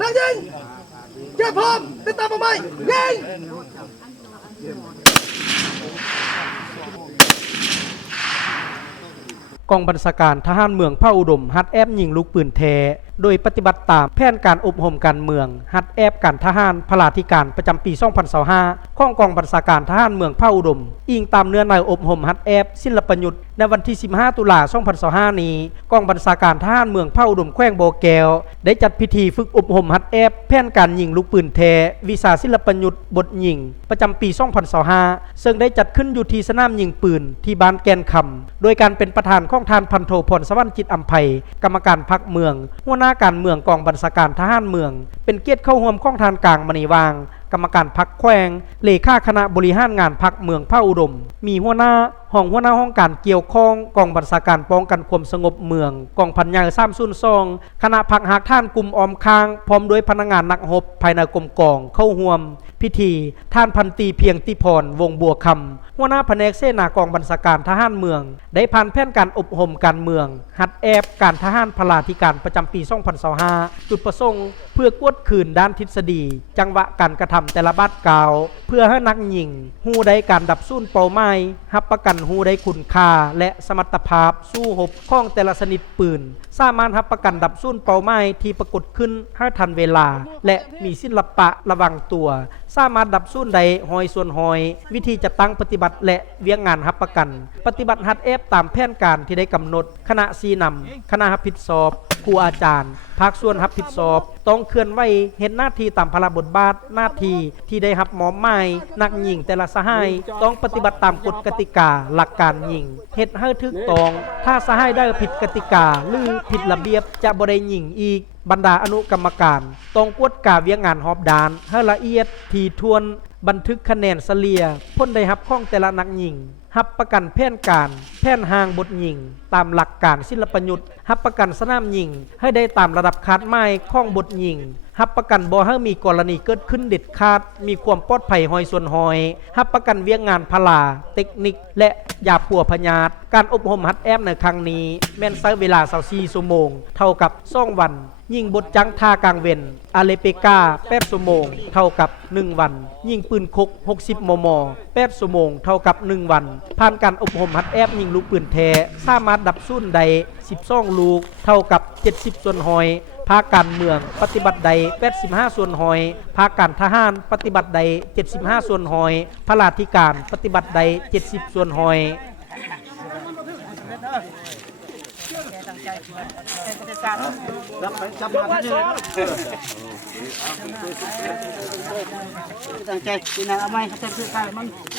นั่งยิงเก็บพร้อมติดตามมาไหมยิงกองบัญชาการทหารเมืองพระอุดมฮัดแอบยิงลูกปืนแทโดยปฏิบัติตามแผนการอบรมการเมืองฮัดแอบการทหารพลาธิการประจำปี 2025 ของกองบัญชาการทหารเมืองพระอุดมอิงตามเนื้อในอบรมฮัดแอบศิลปยุทธ์ในวันที่ 15 ตุลาคม 2025 นี้กองบัญชาการทหารเมืองพระอุดมแขวงบ่อแก้วได้จัดพิธีฝึกอบรมฮัดแอบแผนการยิงลูกปืนแทวิชาศิลปยุทธ์บทยิงประจำปี 2025 ซึ่งได้จัดขึ้นอยู่ที่สนามยิงปืนที่บ้านแกนคำโดยการเป็นประธานของทานพันโทพลสวรรค์จิตอำไพกรรมการพรรคเมืองหัวหน้าการเมืองกองบัญชาการทหารเมืองเป็นเกียรติเข้าร่วมของทานกลางมณีวางกรรมการพรรคแขวงเลขาคณะบริหารงานพรรคเมืองพระอุดมมีหัวหน้าห้องการเกี่ยวข้องกองบัญชาการป้องกันความสงบเมืองกองพันยา302คณะพรรคหักท่านกลุ่มออมค้างพร้อมด้วยพนักงานนักรบภายในกรมกองเข้าร่วมพิธีท่านพันตีเพียงติพรวงบัวคำหัวหน้าแผนกเสนากองบัญชาการทหารเมืองได้ผ่านแผนการอบรมการเมืองหัดแอบการทหารพลาธิการประจำปี 2025 จุดประสงค์เพื่อกวดคืนด้านทฤษฎีจังหวะการกระทำแต่ละบัดกาวเพื่อให้นักยิงฮู้ได้การดับสู้เป้าหมายรับประกันฮู้ได้คุณค่าและสมรรถภาพสู้รบของแต่ละชนิดปืนสามารถรับประกันดับสู้เป้าหมายที่ปรากฏขึ้นให้ทันเวลาและมีศิลปะระวังตัวสามารถดับสู้ใดหอยส่วนหอยวิธีจะตั้งปฏิบัติและเวียงงานรับประกันปฏิบัติหัดแอบตามแผนการที่ได้กำหนดคณะซีนำคณะรับผิดชอบครูอาจารย์ภาคส่วนรับผิดชอบต้องเคลื่อนไหวเห็นหน้าที่ตามพระบทบาทหน้าที่ที่ได้รับมอบหมายนักยิงแต่ละสหายต้องปฏิบัติตามกฎกติกาหลักการยิงเฮ็ดให้ถูกต้องถ้าสหายได้ผิดกติกาหรือผิดระเบียบจะบ่ได้ยิงอีกบรรดาอนุกรรมการต้องกวดกาเวียงงานหอบดานให้ละเอียดถี่ถ้วนบันทึกคะแนนเฉลี่ยพ้นได้รับข้องแต่ละนักยิงรับประกันแผนการแผนห่างบทยิงตามหลักการศิลปยุทธ์รับประกันสนามยิงให้ได้ตามระดับคาดหมายของบทยิงรับประกันบ่ให้มีกรณีเกิดขึ้นเด็ดขาดมีความปลอดภัยหอยส่วนหอยรับประกันเวียงงานพลาเทคนิคและยาปัวพญาตการอบรมหัดแอมในครั้งนี้แม่นใช้เวลา24ชั่วโมงเท่ากับ2วันยิงบทจังท่ากลางเวนอาเลเปกา8ชั่วโมงเท่ากับ1วันยิงปืนคก60มม8ชั่วโมงเท่ากับ1วันผ่านการอบรมหัดแอมยิงลูกปืนแท้สามารถดับสู้ใด12ลูกเท่ากับ70ส่วนหอยภาคการเมืองปฏิบัติใด85ส่วนหอยภาคการทหารปฏิบัติใด75ส่วนหอยพลาธิการปฏิบัติใด70ส่วนหอยตั้งใจกินอะไรไม่เขาจะซื้อข้าวมัน